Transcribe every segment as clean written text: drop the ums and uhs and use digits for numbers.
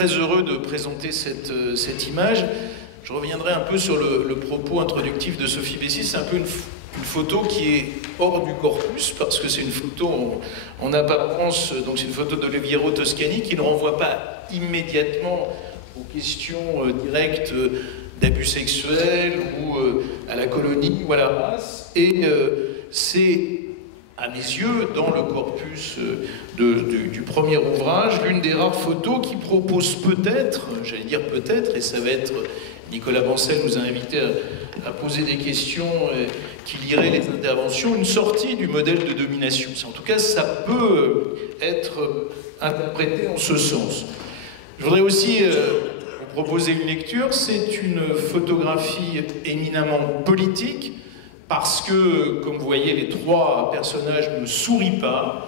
très heureux de présenter cette image. Je reviendrai un peu sur le propos introductif de Sophie Bessy. C'est un peu une photo qui est hors du corpus, parce que c'est une photo en apparence, donc c'est une photo d'Oliviero Toscani qui ne renvoie pas immédiatement aux questions directes d'abus sexuels ou à la colonie ou à la race. Et c'est, à mes yeux, dans le corpus du premier ouvrage, l'une des rares photos qui propose peut-être, j'allais dire peut-être, et ça va être, Nicolas Bancel nous a invités à poser des questions qui liraient les interventions, une sortie du modèle de domination. En tout cas, ça peut être interprété en ce sens. Je voudrais aussi vous proposer une lecture. C'est une photographie éminemment politique, parce que, comme vous voyez, les trois personnages ne sourient pas.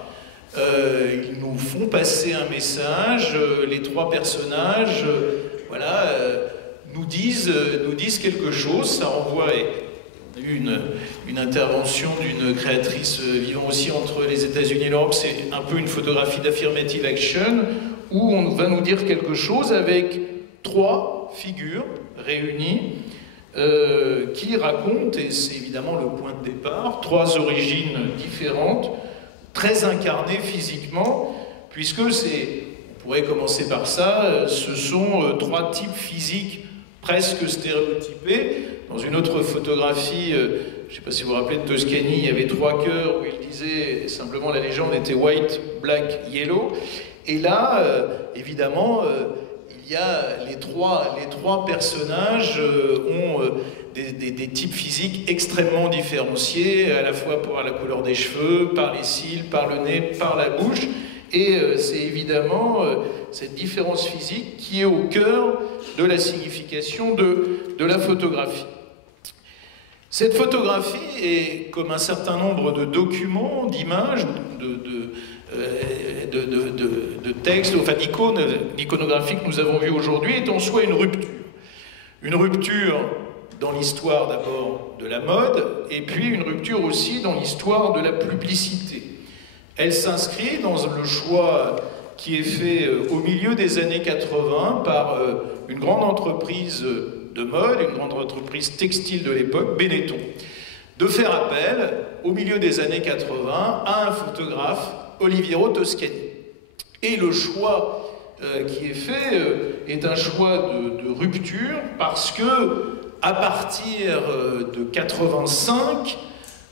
Ils nous font passer un message. Les trois personnages, voilà, nous disent quelque chose. Ça renvoie, et on a eu une intervention d'une créatrice vivant aussi entre les États-Unis et l'Europe. C'est un peu une photographie d'affirmative action, où on va nous dire quelque chose avec trois figures réunies, qui racontent, et c'est évidemment le point de départ, trois origines différentes, très incarnées physiquement, puisque c'est, on pourrait commencer par ça, ce sont trois types physiques presque stéréotypés. Dans une autre photographie, je ne sais pas si vous vous rappelez de Toscani, il y avait trois cœurs où il disait simplement la légende était white, black, yellow. Et là, évidemment, il y a les trois personnages ont des types physiques extrêmement différenciés, à la fois par la couleur des cheveux, par les cils, par le nez, par la bouche. Et c'est évidemment cette différence physique qui est au cœur de la signification de la photographie. Cette photographie est, comme un certain nombre de documents, d'images, de textes, enfin d'iconographie que nous avons vu aujourd'hui, est en soi une rupture. Une rupture dans l'histoire d'abord de la mode, et puis une rupture aussi dans l'histoire de la publicité. Elle s'inscrit dans le choix qui est fait au milieu des années 80 par une grande entreprise de mode, une grande entreprise textile de l'époque, Benetton, de faire appel, au milieu des années 80, à un photographe, Oliviero Toscani. Et le choix qui est fait est un choix de rupture, parce que, à partir de 85,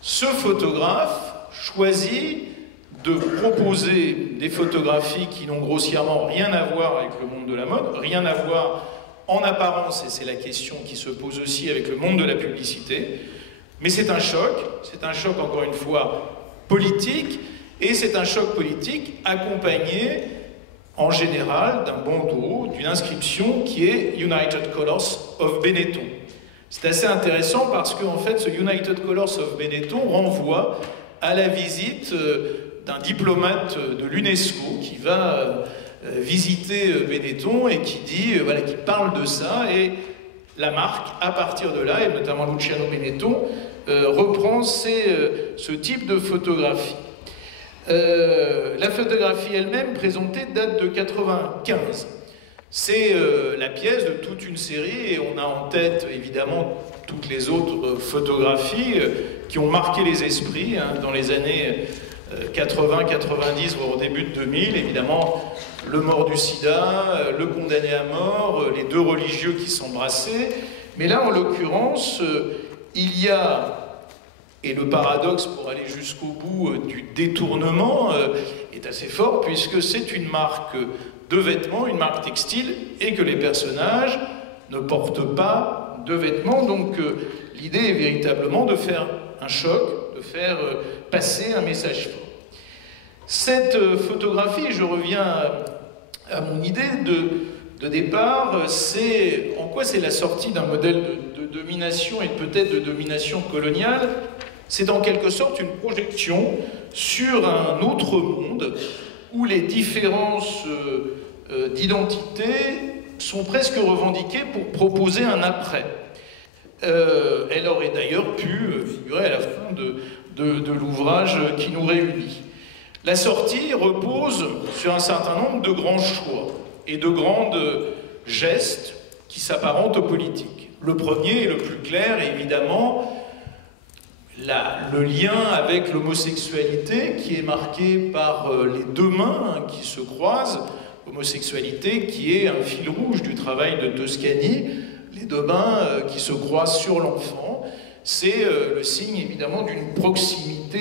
ce photographe choisit de proposer des photographies qui n'ont grossièrement rien à voir avec le monde de la mode, rien à voir en apparence, et c'est la question qui se pose aussi avec le monde de la publicité, mais c'est un choc encore une fois politique, et c'est un choc politique accompagné en général d'un bandeau, d'une inscription qui est United Colors of Benetton. C'est assez intéressant parce que en fait ce United Colors of Benetton renvoie à la visite d'un diplomate de l'UNESCO qui va visiter Benetton et qui dit, voilà, qui parle de ça, et la marque, à partir de là, et notamment Luciano Benetton, reprend ce type de photographie. La photographie elle-même présentée date de 95. C'est la pièce de toute une série, et on a en tête évidemment toutes les autres photographies qui ont marqué les esprits dans les années 80, 90, voire au début de 2000, évidemment, le mort du sida, le condamné à mort, les deux religieux qui s'embrassaient. Mais là, en l'occurrence, il y a, et le paradoxe pour aller jusqu'au bout du détournement est assez fort, puisque c'est une marque de vêtements, une marque textile, et que les personnages ne portent pas de vêtements. Donc l'idée est véritablement de faire un choc, de faire passer un message fort. Cette photographie, je reviens à mon idée de départ, c'est en quoi c'est la sortie d'un modèle de domination, et peut-être de domination coloniale. C'est en quelque sorte une projection sur un autre monde où les différences d'identité sont presque revendiquées pour proposer un après. Elle aurait d'ailleurs pu figurer à la fin de l'ouvrage qui nous réunit. La sortie repose sur un certain nombre de grands choix. et de grands gestes qui s'apparentent aux politiques. Le premier et le plus clair, évidemment, le lien avec l'homosexualité qui est marqué par les deux mains qui se croisent, homosexualité qui est un fil rouge du travail de Toscani, les deux mains qui se croisent sur l'enfant, c'est le signe évidemment d'une proximité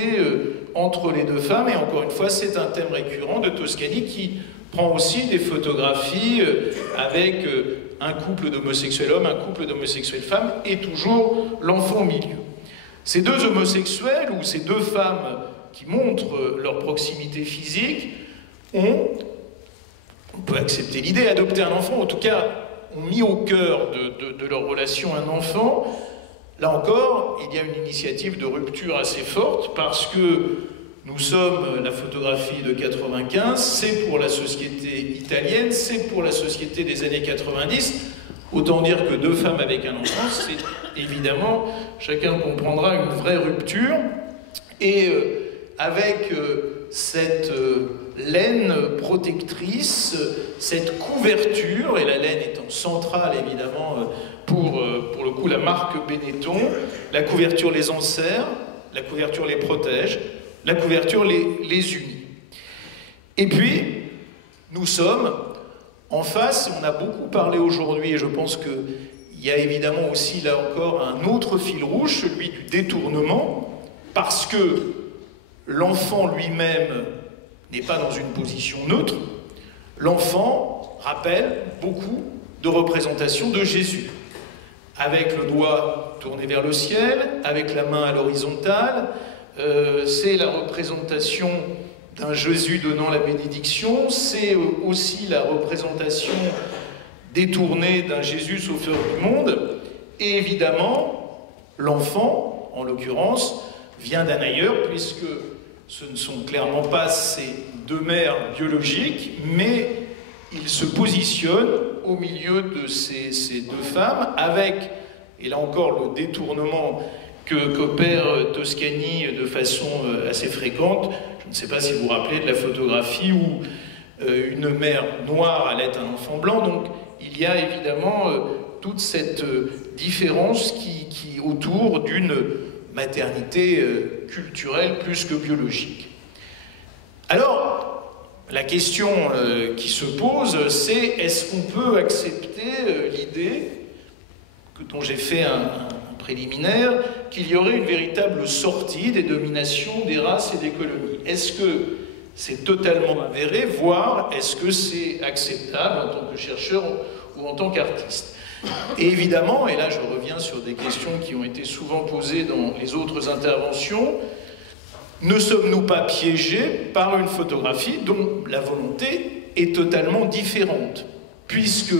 entre les deux femmes, et encore une fois c'est un thème récurrent de Toscani qui prend aussi des photographies avec un couple d'homosexuels hommes, un couple d'homosexuelles femmes, et toujours l'enfant au milieu. Ces deux homosexuels, ou ces deux femmes qui montrent leur proximité physique, on peut accepter l'idée, adopter un enfant, en tout cas, ont mis au cœur de leur relation un enfant. Là encore, il y a une initiative de rupture assez forte, parce que nous sommes la photographie de 95, c'est pour la société italienne, c'est pour la société des années 90. Autant dire que deux femmes avec un enfant, c'est évidemment, chacun comprendra, une vraie rupture. Et avec cette laine protectrice, cette couverture, et la laine étant centrale évidemment pour le coup la marque Benetton, la couverture les enserre, la couverture les protège, la couverture les unit. Et puis, nous sommes en face, on a beaucoup parlé aujourd'hui, et je pense qu'il y a évidemment aussi là encore un autre fil rouge, celui du détournement, parce que l'enfant lui-même n'est pas dans une position neutre. L'enfant rappelle beaucoup de représentations de Jésus, avec le doigt tourné vers le ciel, avec la main à l'horizontale. C'est la représentation d'un Jésus donnant la bénédiction, c'est aussi la représentation détournée d'un Jésus sauveur du monde, et évidemment, l'enfant, en l'occurrence, vient d'un ailleurs, puisque ce ne sont clairement pas ses deux mères biologiques, mais il se positionne au milieu de ces deux femmes, avec, et là encore, le détournement qu'opère Toscani de façon assez fréquente. Je ne sais pas si vous vous rappelez de la photographie où une mère noire allait un enfant blanc. Donc il y a évidemment toute cette différence qui autour d'une maternité culturelle plus que biologique. Alors, la question qui se pose, c'est est-ce qu'on peut accepter l'idée, dont j'ai fait un préliminaire, qu'il y aurait une véritable sortie des dominations des races et des colonies? Est-ce que c'est totalement avéré, voire est-ce que c'est acceptable en tant que chercheur ou en tant qu'artiste? Et évidemment, et là je reviens sur des questions qui ont été souvent posées dans les autres interventions, ne sommes-nous pas piégés par une photographie dont la volonté est totalement différente? Puisque,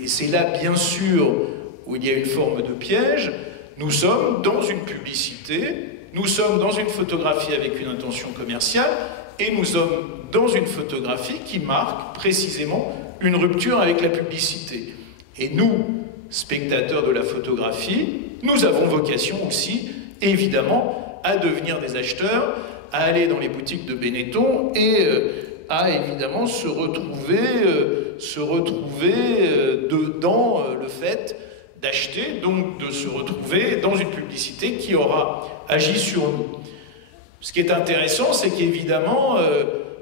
et c'est là bien sûr où il y a une forme de piège, nous sommes dans une publicité, nous sommes dans une photographie avec une intention commerciale, et nous sommes dans une photographie qui marque précisément une rupture avec la publicité. Et nous, spectateurs de la photographie, nous avons vocation aussi, évidemment, à devenir des acheteurs, à aller dans les boutiques de Benetton et à évidemment se retrouver dans le fait d'acheter, donc de se retrouver dans une publicité qui aura agi sur nous. Ce qui est intéressant, c'est qu'évidemment,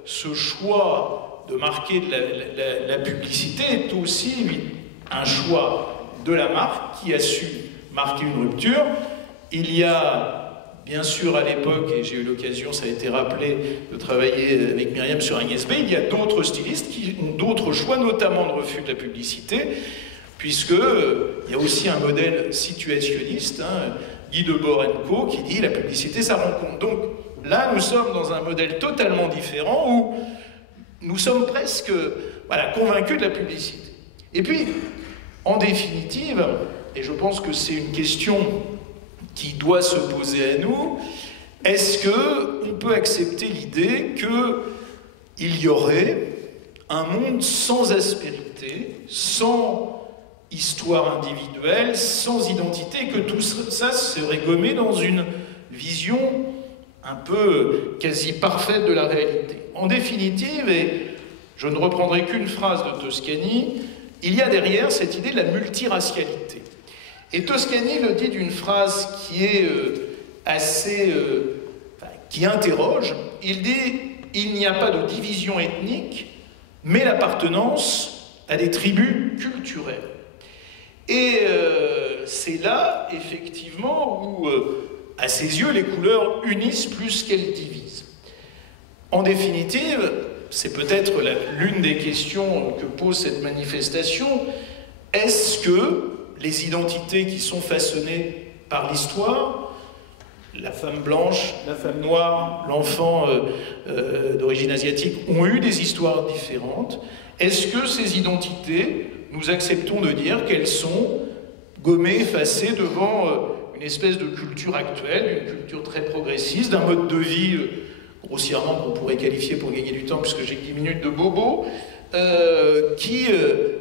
ce choix de marquer la publicité est aussi un choix de la marque qui a su marquer une rupture. Il y a, bien sûr, à l'époque, et j'ai eu l'occasion, ça a été rappelé, de travailler avec Myriam sur Agnès B, il y a d'autres stylistes qui ont d'autres choix, notamment de refus de la publicité, puisqu'il y a aussi un modèle situationniste, Guy Debord & Co, qui dit « la publicité, ça rencontre ». Donc là, nous sommes dans un modèle totalement différent où nous sommes presque convaincus de la publicité. Et puis, en définitive, et je pense que c'est une question qui doit se poser à nous, est-ce qu'on peut accepter l'idée qu'il y aurait un monde sans aspérité, sans histoire individuelle, sans identité, et que tout ça serait gommé dans une vision un peu quasi parfaite de la réalité? En définitive, et je ne reprendrai qu'une phrase de Toscani, il y a derrière cette idée de la multiracialité. Et Toscani le dit d'une phrase qui est qui interroge. Il dit « Il n'y a pas de division ethnique, mais l'appartenance à des tribus culturelles. » Et c'est là, effectivement, où, à ses yeux, les couleurs unissent plus qu'elles divisent. En définitive, c'est peut-être l'une des questions que pose cette manifestation. Est-ce que les identités qui sont façonnées par l'histoire, la femme blanche, la femme noire, l'enfant d'origine asiatique, ont eu des histoires différentes? Est-ce que ces identités, nous acceptons de dire qu'elles sont gommées, effacées devant une espèce de culture actuelle, une culture très progressiste, d'un mode de vie grossièrement qu'on pourrait qualifier, pour gagner du temps, puisque j'ai 10 minutes de bobo, qui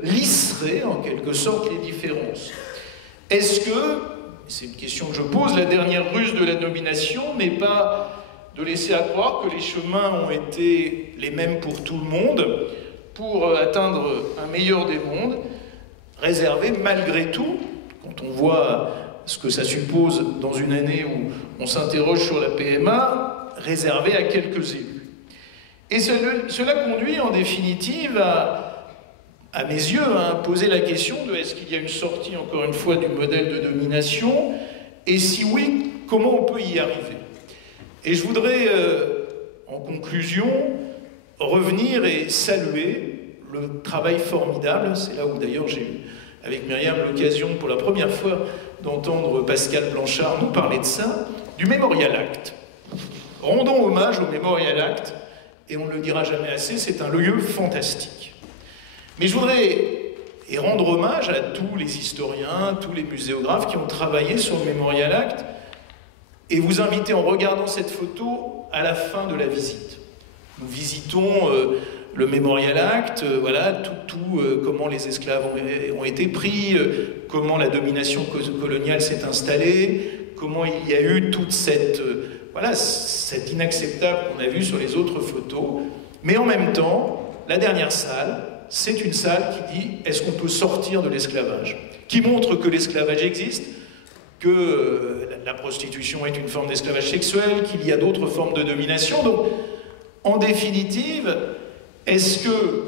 lisserait en quelque sorte les différences. Est-ce que, c'est une question que je pose, la dernière ruse de la domination n'est pas de laisser à croire que les chemins ont été les mêmes pour tout le monde, pour atteindre un meilleur des mondes, réservé malgré tout, quand on voit ce que ça suppose dans une année où on s'interroge sur la PMA, réservé à quelques élus. Et cela conduit en définitive à mes yeux, à poser la question de est-ce qu'il y a une sortie, encore une fois, du modèle de domination, et si oui, comment on peut y arriver? Et je voudrais, en conclusion, revenir et saluer le travail formidable, c'est là où d'ailleurs j'ai eu avec Myriam l'occasion pour la première fois d'entendre Pascal Blanchard nous parler de ça, du Memorial Act. Rendons hommage au Memorial Act, et on ne le dira jamais assez, c'est un lieu fantastique. Mais je voudrais rendre hommage à tous les historiens, tous les muséographes qui ont travaillé sur le Memorial Act, et vous inviter en regardant cette photo à la fin de la visite. Nous visitons le Memorial Act, voilà, comment les esclaves ont été pris, comment la domination coloniale s'est installée, comment il y a eu toute cette inacceptable qu'on a vu sur les autres photos. Mais en même temps, la dernière salle, c'est une salle qui dit est-ce qu'on peut sortir de l'esclavage? Qui montre que l'esclavage existe, que la prostitution est une forme d'esclavage sexuel, qu'il y a d'autres formes de domination. Donc, en définitive, est-ce que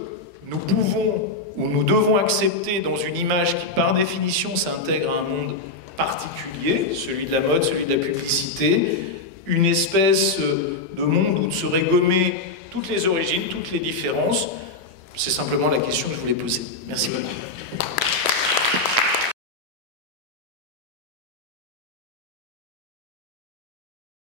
nous pouvons ou nous devons accepter dans une image qui, par définition, s'intègre à un monde particulier, celui de la mode, celui de la publicité, une espèce de monde où seraient gommées toutes les origines, toutes les différences? C'est simplement la question que je voulais poser. Merci beaucoup.